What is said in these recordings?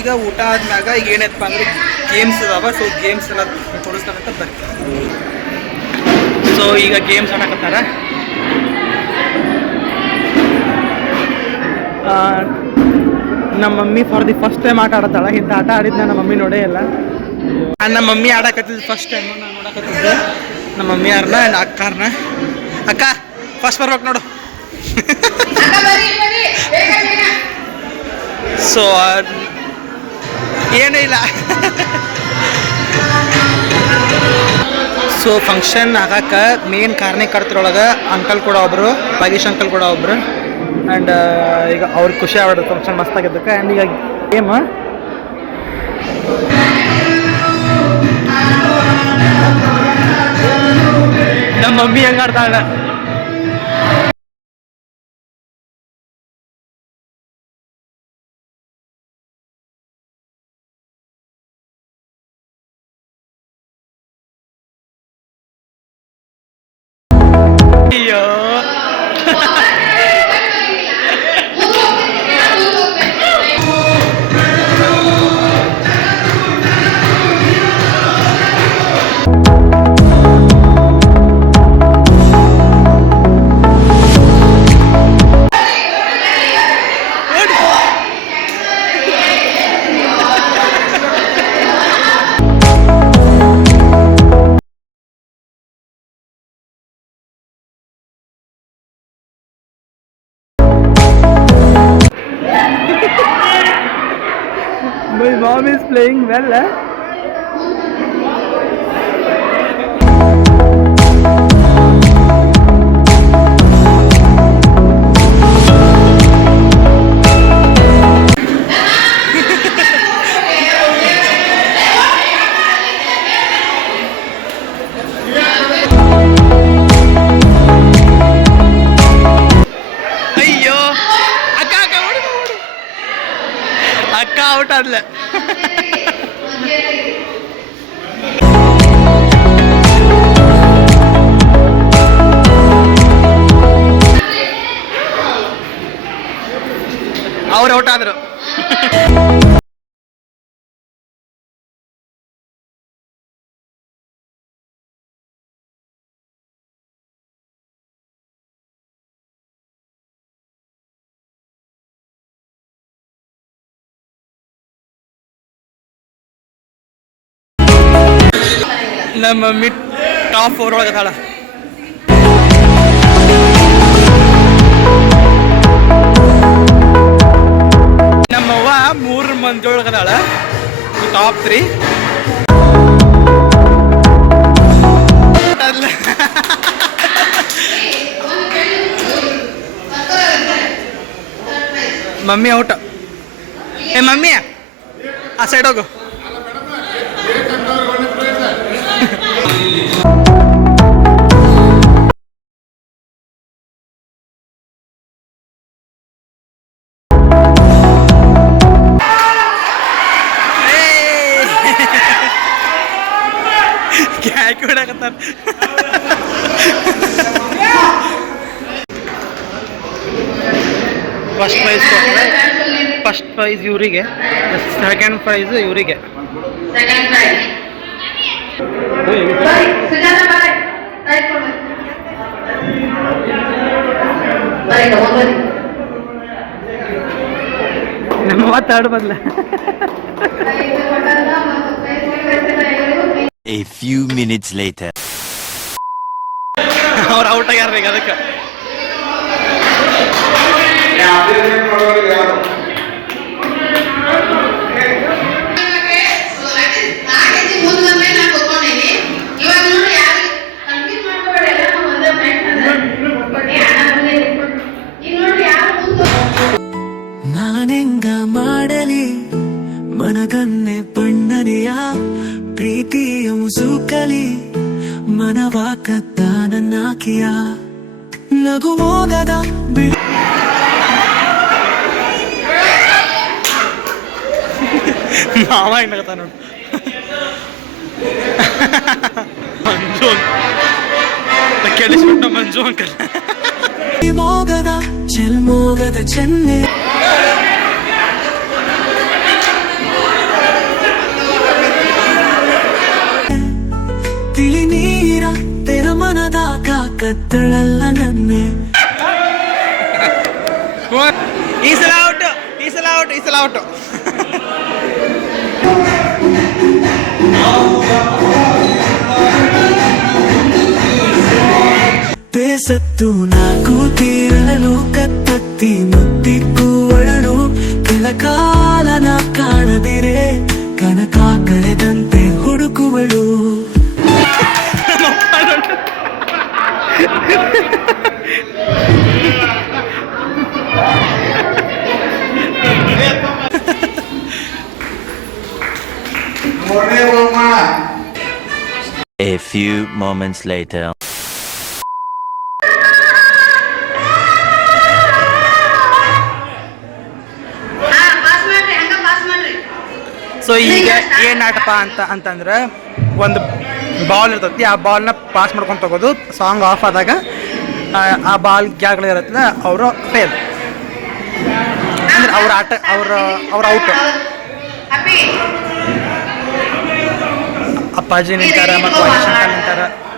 ಈಗ ಊಟ ಆದ್ಮ್ಯಾಗ ಈಗ ಏನೈತಪ್ಪ ಅಂದ್ರೆ ಗೇಮ್ಸ್ ಅದಾವ ಸೊ ಗೇಮ್ಸ್ ಎಲ್ಲ ತೋರಿಸ್ತಾನಂತ ಬರ್ತೀವಿ ಸೊ ಈಗ ಗೇಮ್ಸ್ ಆಡಕತ್ತಾರ ನಮ್ಮ mummy for the first time ಆಟ ಆಡತ್ತಾಳ ಇಂಥ ಆಟ ಆಡಿದ್ನ ನಮ್ಮ ಮಮ್ಮಿ ನೋಡೇ ಇಲ್ಲ. ನಮ್ಮ ಮಮ್ಮಿ ಆಡಕತ್ತಿದ್ದು ಫಸ್ಟ್ ಟೈಮ್ ನಾನು ನೋಡಕತ್ತಿದ್ದೆ ನಮ್ಮ ಮಮ್ಮಿ ಯಾರನ್ನ ಆ್ಯಂಡ್ ಅಕ್ಕಾರನ್ನ ಅಕ್ಕ ಫಸ್ಟ್ ಬರ್ಬೇಕು ನೋಡು. ಸೊ ಏನೂ ಇಲ್ಲ. ಸೊ ಫಂಕ್ಷನ್ ಆಗಕ್ಕೆ ಮೇನ್ ಕಾರಣಕರ್ತರೊಳಗೆ ಅಂಕಲ್ ಕೂಡ ಒಬ್ಬರು ಭಾಗೇಶ್ ಅಂಕಲ್ ಕೂಡ ಒಬ್ಬರು ಆ್ಯಂಡ್ ಈಗ ಅವ್ರಿಗೆ ಖುಷಿ ಆಗೋದು ಫಂಕ್ಷನ್ ಮಸ್ತಾಗಿದ್ದಕ್ಕೆ ಆ್ಯಂಡ್ ಈಗ ಗೇಮ್ ನಮ್ಮ ಮಮ್ಮಿ ಹೆಂಗೆ Yeah. playing well, eh? அக்கா அவுட் ஆடல ನಮ್ಮ ಮಮ್ಮಿ ಟಾಪ್ ಫೋರ್ ಒಳಗೆ ಅದಾಳ ನಮ್ಮವ್ವ ಮೂರು ಮಂದಿ ಒಳಗೆ ಅದಾಳ ಟಾಪ್ ತ್ರೀ ಅಲ್ಲ ಮಮ್ಮಿ ಔಟ ಏ ಮಮ್ಮಿ ಆ ಸೈಡ್ ಹೋಗು ಫಸ್ಟ್ ಪ್ರೈಸ್ ಯುರಿಗೆ second prize ಯುರಿಗೆ second prize tie tie second prize tie ಕೊಡು. ಔಟ್ ಆಗ್ ಯಾರ್ ನೆಗದಕ ನಾನೆಂಗ manzon perché le sono manzon mogada cel mogada cenne ತಿಳಿ ನೀರ ತೆರ ಮನದಾಗ ಕತ್ತಳಲ್ಲ ನನ್ನೆ ಈಸಲಾ ಔಟ್ ಈಸಲಾ ಔಟ್ ಈಸಲಾ ಔಟ್ ಬೇಸತ್ತು ನಾ ಕೂತಿರಲು ಕತ್ತತ್ತಿ ಮುತ್ತಿಕ್ಕುವಳನು ಕೆಲ ಕಾಲ ನಾ ಕಾಣದಿರೆ, ಕನಕ ಕಳೆದಂತೆ ಹುಡುಕುವಳು A few moments later. So ಈಗ ಏನು ಆಟಪ್ಪ ಅಂತ, ಅಂತಂದ್ರೆ ಒಂದು ಬಾಲ್ ಇರ್ತೈತಿ, ಆ ಬಾಲ್ನ ಪಾಸ್ ಮಾಡ್ಕೊಂಡು ತಗೋದು. ಸಾಂಗ್ ಆಫ್ ಆದಾಗ, ಆ- ಬಾಲ್ ಇರತ್ತಲ್ಲ ಅವರು ಫೇಲ್ ಅಂದ್ರೆ ಅವ್ರ ಆಟ, ಅವ್ರ ಅವ್ರ ಔಟ್ ಅಪ್ಪಾಜಿ ನಿಂತಾರ, ಮತ್ತು ನಿಂತಾರ.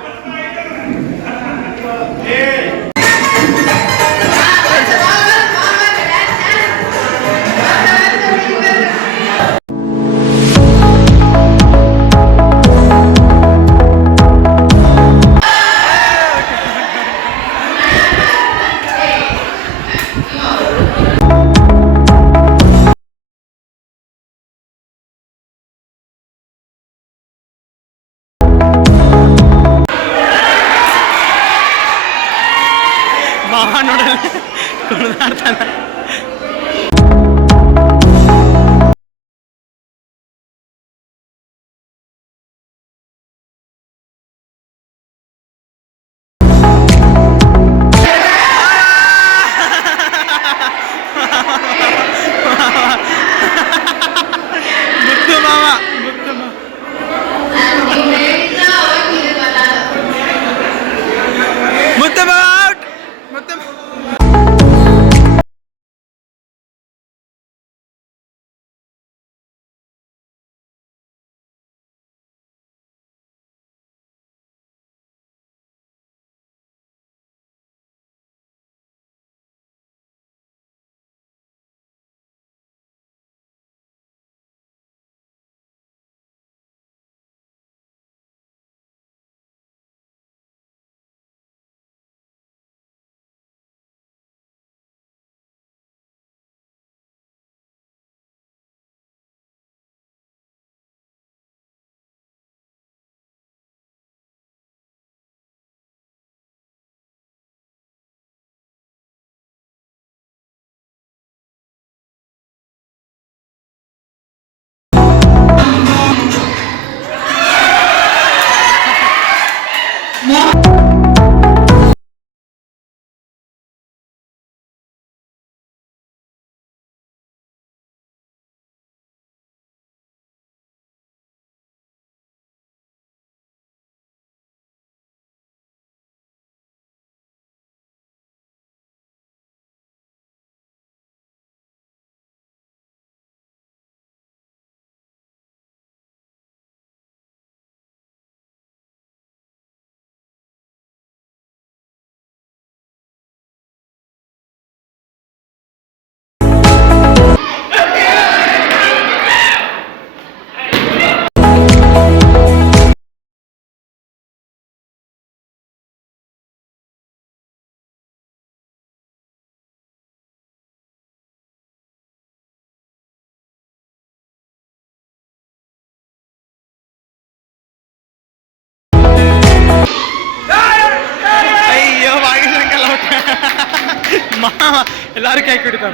ಕೈ ಕುಡಿತಾರ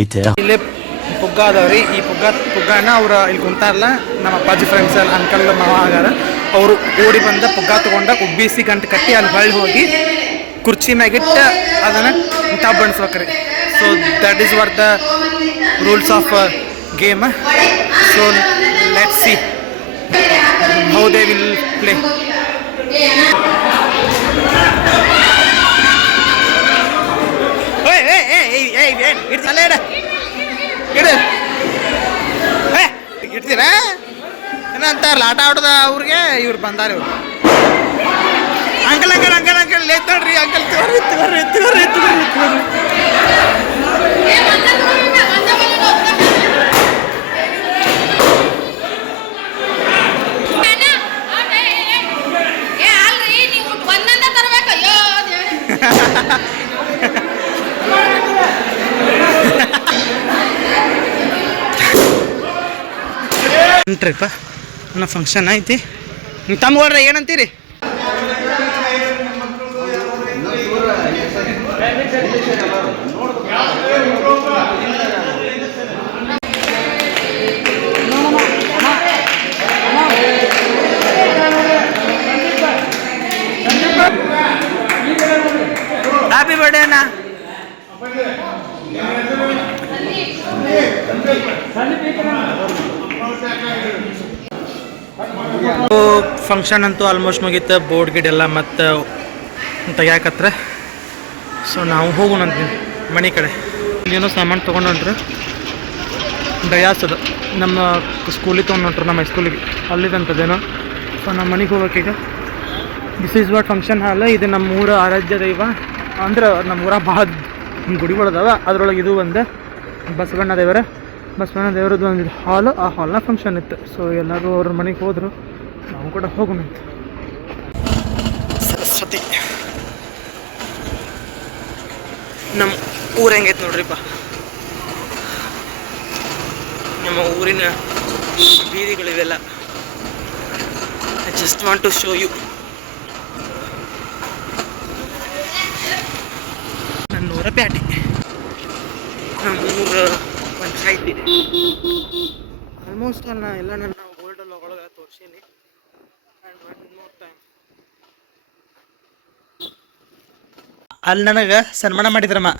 Later. ಇಲ್ಲೇ ಪುಗ್ಗ ಅದಾವ್ರಿ ಈ ಪುಗ್ಗ ಪುಗ್ಗನ ಅವ್ರು ಇಲ್ಲಿ ಕುಂತಾರಲ್ಲ, ನಮ್ಮ ಅಪ್ಪಾಜಿ ಫ್ರೆಂಡ್ಸ್ ಅಲ್ಲಿ ಅಂಕಲ್ ಮಾವ ಆಗಾರ ಅವರು ಓಡಿ ಬಂದ ಪುಗ್ಗ ತಗೊಂಡ ಉಬ್ಬಿಸಿ ಗಂಟು ಕಟ್ಟಿ ಅಲ್ಲಿ ಹೊಳ್ಳಿ ಹೋಗಿ ಕುರ್ಚಿ ಮ್ಯಾಗಿಟ್ಟ ಅದನ್ನು top ಬಣ್ಸ್ಬೇಕ್ರಿ. So that is were the rules of game so let see how they will play ಇಡ್ತಲ್ಲ ಇಡ. ಇಡ್ತೀರಾ? ಏನಂತಾರಲ್ಲ ಆಟ ಆಡೋದ ಅವ್ರಿಗೆ? ಇವ್ರು ಬಂದಾರ ಇವ್ರು. ಅಂಕಲ್ ಅಂಕಲ್ ಅಂಕಲ್ ಅಂಕಲ್ ಲೇತಾಡ್ರಿ ಅಂಕಲ್, ತಗೋರಿ ತಗೋರಿ ತಗೋರಿ ತಗೋರಿ ಏ ಅಲ್ರಿ ನೀವು ಒಂದೊಂದ ತರ್ಬೇಕು ಅಯ್ಯೋ ದೇವ್ರೇ. ಎಂಟ್ರಿಪ್ಪ ನನ್ನ ಫಂಕ್ಷನ್ ಐತಿ. ನಿಮ್ಮ ತಮ್ಮಗಳ್ರ ಏನಂತೀರಿ? ಹ್ಯಾಪಿ ಬರ್ಡೇ ಅಣ್ಣ. ಫಂಕ್ಷನ್ ಅಂತೂ ಆಲ್ಮೋಸ್ಟ್ ಮುಗೀತು. ಬೋರ್ಡ್ ಗಿಡ ಎಲ್ಲ ಮತ್ತು ತೆಗ್ಯಾಕತ್ರ. ಸೊ ನಾವು ಹೋಗೋಣ ಅಂತೀವಿ ಮನೆ ಕಡೆ. ಏನೋ ಸಾಮಾನು ತೊಗೊಂಡ್ರೆ ಡಯಾಸ್ ಅದು. ನಮ್ಮ ಸ್ಕೂಲಿಗೆ ತೊಗೊಂಡ್ರು ನಮ್ಮ ಸ್ಕೂಲಿಗೆ ಅಲ್ಲಿದಂಥದ್ದೇನೋ ಸೊ ನಮ್ಮ ಮನೆಗೆ ಹೋಗ್ಬೇಕೀಗ this is what function hall ಇದು ನಮ್ಮ ಊರ ಆರಾಧ್ಯ ದೈವ. ಅಂದ್ರೆ ನಮ್ಮ ಊರ ಭಾಳ ಗುಡಿಗಳದಾವ ಅದ್ರೊಳಗೆ ಇದು ಒಂದು. ಬಸವಣ್ಣ ದೇವರ. ಬಸವಣ್ಣ ದೇವರದ್ದು ಒಂದು ಹಾಲ್, ಆ ಹಾಲ್ನ ಫಂಕ್ಷನ್ ಇತ್ತು. ಸೊ ಎಲ್ಲರೂ ಅವ್ರ ಮನೆಗೆ ಹೋದರು. ನಾವು ಕೂಡ ಹೋಗೋಣ ಸರಸ್ವತಿ. ನಮ್ಮ ಊರು ಹೆಂಗೈತೆ ನೋಡ್ರಿಪ್ಪ ನಮ್ಮ ಊರಿನ ಬೀದಿಗಳಿವೆಲ್ಲ. I just want to show you ನನ್ನ ಊರ ಪ್ಯಾಟಿ ಆಲ್ಮೋಸ್ಟ್ ಅಲ್ಲ ಎಲ್ಲ ನನ್ನ ಒಳಗೆ ತೋರಿಸೀನಿ. ಆ್ಯಂಡ್ ಒನ್ ಮೋರ್ ಟೈಮ್ ಅಲ್ಲಿ ನನಗೆ ಸನ್ಮಾನ ಮಾಡಿದ್ರಮ್ಮ.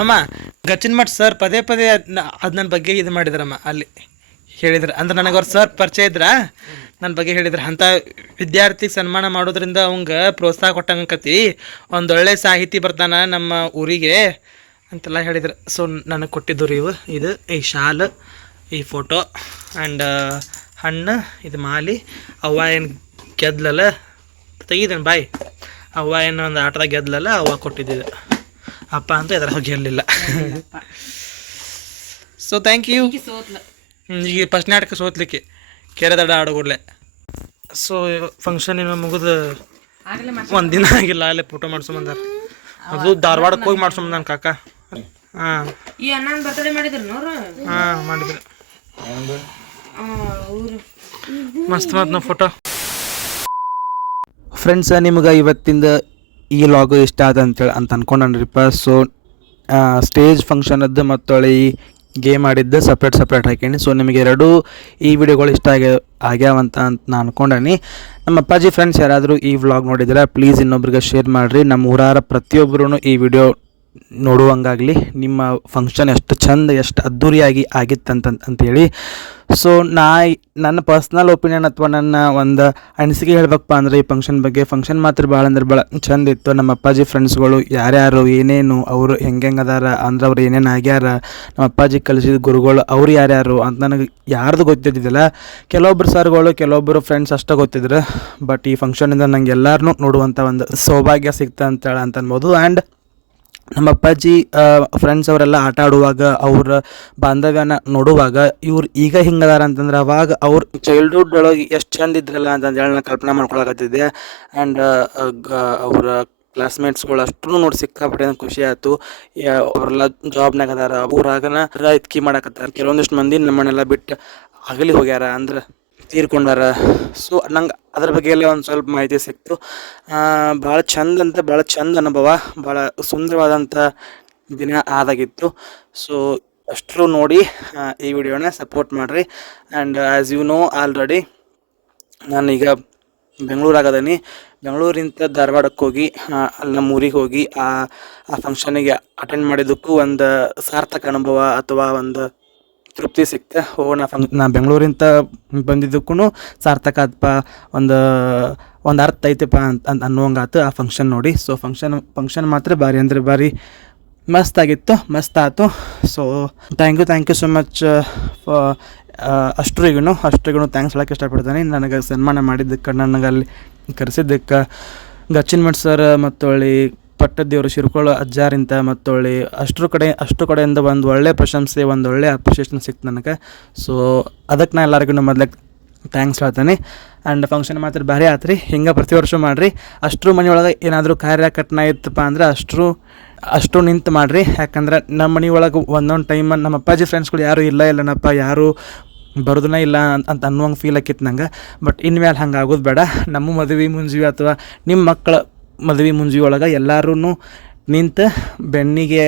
ಅಮ್ಮ ಗಚ್ಚಿನ ಮಠ ಸರ್ ಪದೇ ಪದೇ ಅದ್ನ ಅದು ನನ್ನ ಬಗ್ಗೆ ಇದು ಮಾಡಿದ್ರಮ್ಮ ಅಲ್ಲಿ. ಹೇಳಿದ್ರು ಅಂದ್ರೆ ನನಗೆ ಅವ್ರು ಸರ್ ಪರಿಚಯ ಇದ್ರ. ನನ್ನ ಬಗ್ಗೆ ಹೇಳಿದ್ರು. ಅಂಥ ವಿದ್ಯಾರ್ಥಿಗೆ ಸನ್ಮಾನ ಮಾಡೋದ್ರಿಂದ ಅವಂಗೆ ಪ್ರೋತ್ಸಾಹ ಕೊಟ್ಟಂಗತಿ ಒಂದೊಳ್ಳೆ ಸಾಹಿತಿ ಬರ್ತಾನ ನಮ್ಮ ಊರಿಗೆ. ಅಂತೆಲ್ಲ ಹೇಳಿದ್ರು. ಸೊ ನನಗೆ ಕೊಟ್ಟಿದ್ದು ರೀ ಇವು. ಇದು ಈ ಶಾಲ್ ಈ ಫೋಟೋ ಆ್ಯಂಡ್ ಹಣ್ಣು ಇದು ಮಾಲಿ ಅವ್ವ ಏನು ಗೆದ್ಲಲ್ಲ ತೆಗಿದೇನು ಬಾಯ್? ಅವ್ವ ಏನು ಒಂದು ಆಟದಾಗ ಗೆದ್ಲಲ್ಲ ಅವ್ವ ಕೊಟ್ಟಿದ್ದಿದ್ದು ಅಪ್ಪ ಅಂತ ಇದರ ಗೆಲ್ಲಿಲ್ಲ ಸೊ ಥ್ಯಾಂಕ್ ಯು ಈಗ ಫಸ್ಟ್ ನಾಟಕ ಸೋತ್ಲಿಕ್ಕೆ. ಕೆರೆ ದಡ ಆಡೋಗುಡ್ಲೆ ಸೊ ಫಂಕ್ಷನ್ ಇನ್ನು ಮುಗಿದು ಒಂದು ದಿನ ಆಗಿಲ್ಲ ಅಲ್ಲೇ ಫೋಟೋ ಮಾಡ್ಸ್ಕೊಂಬಂದಾರ ಅದು ಧಾರವಾಡಕ್ಕೆ ಹೋಗಿ ಮಾಡ್ಸ್ಕೊಂಬಂದ ನನ್ನ ಕಾಕ. ಈ ಅಣ್ಣನ ಬರ್ತಡೇ ಮಾಡಿದ್ರು ನೋಡ್ರ ಹಾಂ ಮಾಡಿದ್ರು. ಮಸ್ತ್ ಮತ್ ನಾವು ಫೋಟೋ ಫ್ರೆಂಡ್ಸ್ ನಿಮ್ಗೆ ಇವತ್ತಿಂದ ಈ ಲಾಗು ಇಷ್ಟ ಆದ ಅಂತೇಳಿ ಅಂತ ಅನ್ಕೊಂಡ್ರಿಪ್ಪ ಸೊ ಸ್ಟೇಜ್ ಫಂಕ್ಷನದ್ದು ಮತ್ತು ಈ ಗೇಮ್ ಆಡಿದ್ದು ಸಪ್ರೇಟ್ ಸಪ್ರೇಟ್ ಹಾಕೀನಿ. ಸೊ ನಿಮಗೆ ಎರಡೂ ಈ ವಿಡಿಯೋಗಳು ಇಷ್ಟ ಆಗ್ಯ ಆಗ್ಯಾವಂತ ಅಂತ ನಾನು ಅನ್ಕೊಂಡೇನಿ. ನಮ್ಮ ಅಪ್ಪಾಜಿ ಫ್ರೆಂಡ್ಸ್ ಯಾರಾದರೂ ಈ ವ್ಲಾಗ್ ನೋಡಿದ್ರೆ ಪ್ಲೀಸ್ ಇನ್ನೊಬ್ರಿಗೆ ಶೇರ್ ಮಾಡಿರಿ. ನಮ್ಮ ಊರಾರ ಪ್ರತಿಯೊಬ್ಬರೂ ಈ ವಿಡಿಯೋ ನೋಡುವಂಗಾಗಲಿ ನಿಮ್ಮ ಫಂಕ್ಷನ್ ಎಷ್ಟು ಚಂದ, ಎಷ್ಟು ಅದ್ಧೂರಿಯಾಗಿ ಆಗಿತ್ತಂತ, ಅಂತೇಳಿ. ಸೊ ನಾ ನನ್ನ ಪರ್ಸ್ನಲ್ ಒಪಿನಿಯನ್ ಅಥವಾ ನನ್ನ ಒಂದು ಅನಿಸಿಕೆ ಹೇಳ್ಬೇಕಪ್ಪ ಅಂದರೆ ಈ ಫಂಕ್ಷನ್ ಬಗ್ಗೆ. ಫಂಕ್ಷನ್ ಮಾತ್ರ ಭಾಳ ಅಂದ್ರೆ ಭಾಳ ಚಂದ ಇತ್ತು. ನಮ್ಮ ಅಪ್ಪಾಜಿ ಫ್ರೆಂಡ್ಸ್ಗಳು ಯಾರ್ಯಾರು, ಏನೇನು, ಅವರು ಹೆಂಗೆ ಅದಾರ, ಅಂದ್ರೆ ಅವ್ರು ಏನೇನು ಆಗ್ಯಾರ, ನಮ್ಮ ಅಪ್ಪಾಜಿ ಕಲಿಸಿದ ಗುರುಗಳು ಅವ್ರು ಯಾರ್ಯಾರು ಅಂತ ನನಗೆ ಯಾರ್ದು ಗೊತ್ತಿದ್ದಿದ್ದಿಲ್ಲ. ಕೆಲವೊಬ್ಬರು ಸರ್ಗಳು ಕೆಲವೊಬ್ಬರು ಫ್ರೆಂಡ್ಸ್ ಅಷ್ಟೇ ಗೊತ್ತಿದ್ರು. ಬಟ್ ಈ ಫಂಕ್ಷನಿಂದ ನಂಗೆ ಎಲ್ಲರನ್ನೂ ನೋಡುವಂಥ ಒಂದು ಸೌಭಾಗ್ಯ ಸಿಕ್ತ ಅಂತೇಳಿ ಅಂತ ಅನ್ಬೋದು. ಆ್ಯಂಡ್ ನಮ್ಮ ಅಪ್ಪಾಜಿ ಫ್ರೆಂಡ್ಸ್ ಅವರೆಲ್ಲ ಆಟ ಆಡುವಾಗ, ಅವ್ರ ಬಾಂಧವ್ಯನ ನೋಡುವಾಗ ಇವ್ರು ಈಗ ಹಿಂಗದಾರ ಅಂತಂದ್ರೆ ಅವಾಗ ಅವ್ರ ಚೈಲ್ಡ್ಹುಡ್ ಒಳಗೆ ಎಷ್ಟು ಚಂದ ಇದ್ರಲ್ಲ ಅಂತಂದೇಳಿ ನಾನು ಕಲ್ಪನೆ ಮಾಡ್ಕೊಳಕತ್ತಿದ್ದೆ. ಆ್ಯಂಡ್ ಅವರ ಕ್ಲಾಸ್ಮೇಟ್ಸ್ಗಳು ಅಷ್ಟು ನೋಡಿ ಸಿಕ್ಕಾಪಟ್ಟೆ ಖುಷಿ ಆಯ್ತು. ಅವ್ರೆಲ್ಲ ಜಾಬ್ನಾಗ ಅದಾರ ಊರಾಗನ ಇದ್ಕಿ ಮಾಡಕತ್ತಾರ. ಕೆಲವೊಂದಿಷ್ಟು ಮಂದಿ ನಮ್ಮನ್ನೆಲ್ಲ ಬಿಟ್ಟು ಅಗಲಿ ಹೋಗ್ಯಾರ ಅಂದ್ರೆ ತೀರ್ಕೊಂಡಾರ. ಸೊ ನಂಗೆ ಅದ್ರ ಬಗ್ಗೆ ಎಲ್ಲ ಒಂದು ಸ್ವಲ್ಪ ಮಾಹಿತಿ ಸಿಕ್ತು. ಭಾಳ ಚಂದ ಅಂತ, ಭಾಳ ಚಂದ ಅನುಭವ, ಭಾಳ ಸುಂದರವಾದಂಥ ದಿನ ಆದಾಗಿತ್ತು. ಸೊ ಅಷ್ಟರು ನೋಡಿ ಈ ವಿಡಿಯೋನ ಸಪೋರ್ಟ್ ಮಾಡಿರಿ. And as you know already ನಾನೀಗ ಬೆಂಗಳೂರಾಗದೀನಿ ಬೆಂಗಳೂರಿಂದ ಧಾರವಾಡಕ್ಕೆ ಹೋಗಿ ಅಲ್ಲಿ ನಮ್ಮ ಊರಿಗೆ ಹೋಗಿ, ಆ ಆ ಫಂಕ್ಷನಿಗೆ ಅಟೆಂಡ್ ಮಾಡಿದ್ದಕ್ಕೂ ಒಂದು ಸಾರ್ಥಕ ಅನುಭವ ಅಥವಾ ಒಂದು ತೃಪ್ತಿ ಸಿಕ್ತೆ ಓ, ನಾ ಫಂಕ್ ನಾ ಬೆಂಗಳೂರಿಂದ ಬಂದಿದ್ದಕ್ಕೂ ಸಾರ್ಥಕ ಆತಪ್ಪ ಒಂದು ಒಂದು ಅರ್ಥ ಐತೆಪ್ಪ ಅಂತ ಅನ್ನುವಂಗಾತು ಆ ಫಂಕ್ಷನ್ ನೋಡಿ. ಸೊ ಫಂಕ್ಷನ್ ಫಂಕ್ಷನ್ ಮಾತ್ರ ಭಾರಿ ಅಂದರೆ ಭಾರಿ ಮಸ್ತ್ ಆಗಿತ್ತು ಮಸ್ತ್ ಆಯಿತು so thank you thank you so much ಅಷ್ಟ್ರಿಗೂ ಅಷ್ಟ್ರಿಗೂ ಥ್ಯಾಂಕ್ಸ್ ಹೇಳಕ್ಕೆ ಇಷ್ಟಪಡ್ತೀನಿ. ನನಗೆ ಸನ್ಮಾನ ಮಾಡಿದ್ದಕ್ಕೆ ನನಗೆ ಅಲ್ಲಿ ಕರೆಸಿದ್ದಕ್ಕೆ ಗಚ್ಚಿನ್ ಮಠ್ ಸರ್ ಮತ್ತು ಹೊಳ್ಳಿ ಪಟ್ಟದೇವರು ಶಿರ್ಕೊಳ್ಳೋ ಅಜ್ಜಾರಿಂತ ಮತ್ತು ಹೊಳ್ಳಿ ಅಷ್ಟ್ರ ಕಡೆ ಅಷ್ಟು ಕಡೆಯಿಂದ ಒಂದು ಒಳ್ಳೆ ಪ್ರಶಂಸೆ, ಒಂದು ಒಳ್ಳೆ ಅಪ್ರಿಷಿಯೇಷನ್ ಸಿಕ್ತು ನನಗೆ. ಸೊ ಅದಕ್ಕೆ ನಾ ಎಲ್ಲರಿಗೂ ಮೊದಲೇ ಥ್ಯಾಂಕ್ಸ್ ಹೇಳ್ತೇನೆ. ಆ್ಯಂಡ್ ಫಂಕ್ಷನ್ ಮಾತ್ರ ಭಾರಿ ಆತ್ರಿ. ಹಿಂಗೆ ಪ್ರತಿ ವರ್ಷ ಮಾಡಿರಿ. ಅಷ್ಟ್ರು ಮನೆಯೊಳಗೆ ಏನಾದರೂ ಕಾರ್ಯ ಕಟ್ನ ಇತ್ತಪ್ಪ ಅಂದ್ರೆ ಅಷ್ಟರು ಅಷ್ಟು ನಿಂತು ಮಾಡಿರಿ. ಯಾಕಂದ್ರೆ ನಮ್ಮ ಮನೆ ಒಳಗೆ ಒಂದೊಂದು ಟೈಮ್ ನಮ್ಮ ಅಪ್ಪಾಜಿ ಫ್ರೆಂಡ್ಸ್ಗಳು ಯಾರೂ ಇಲ್ಲ, ಇಲ್ಲನಪ್ಪ, ಯಾರೂ ಬರೋದನ್ನ ಇಲ್ಲ ಅಂತ ಅನ್ನುವಂಗೆ ಫೀಲ್ ಆಕಿತ್ತು ನಂಗೆ. ಬಟ್ ಇನ್ಮೇಲೆ ಹಂಗೆ ಆಗೋದು ಬೇಡ. ನಮ್ಮ ಮದುವೆ ಮುಂಜಿವಿ ಅಥವಾ ನಿಮ್ಮ ಮಕ್ಕಳ ಮದುವೆ ಮುಂಜಿ ಒಳಗೆ ಎಲ್ಲರೂ ನಿಂತು ಬೆನ್ನಿಗೆ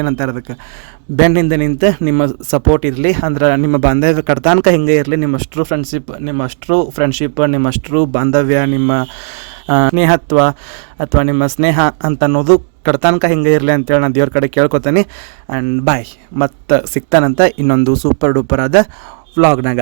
ಏನಂತಾರೆ ಅದಕ್ಕೆ? ಬೆನ್ನಿಂದ ನಿಂತು ನಿಮ್ಮ ಸಪೋರ್ಟ್ ಇರಲಿ. ಅಂದ್ರೆ ನಿಮ್ಮ ಬಾಂಧವ್ಯ ಕಡ್ತಾನಕ ಹಿಂಗೆ ಇರಲಿ. ನಿಮ್ಮಷ್ಟರು ಫ್ರೆಂಡ್ಶಿಪ್ ನಿಮ್ಮಷ್ಟರು ಫ್ರೆಂಡ್ಶಿಪ್ ನಿಮ್ಮಷ್ಟರು ಬಾಂಧವ್ಯ, ನಿಮ್ಮ ಸ್ನೇಹತ್ವ ಅಥವಾ ನಿಮ್ಮ ಸ್ನೇಹ ಅಂತ ಅನ್ನೋದು ಕಡ್ತಾನಕ ಹಿಂಗೆ ಇರಲಿ ಅಂತೇಳಿ ನಾನು ದೇವ್ರ ಕಡೆ ಕೇಳ್ಕೊತೀನಿ. ಆ್ಯಂಡ್ ಬಾಯ್ ಮತ್ತು ಸಿಗ್ತಾನಂತ ಇನ್ನೊಂದು ಸೂಪರ್ ಡೂಪರ್ ಆದ ವ್ಲಾಗ್ನಾಗ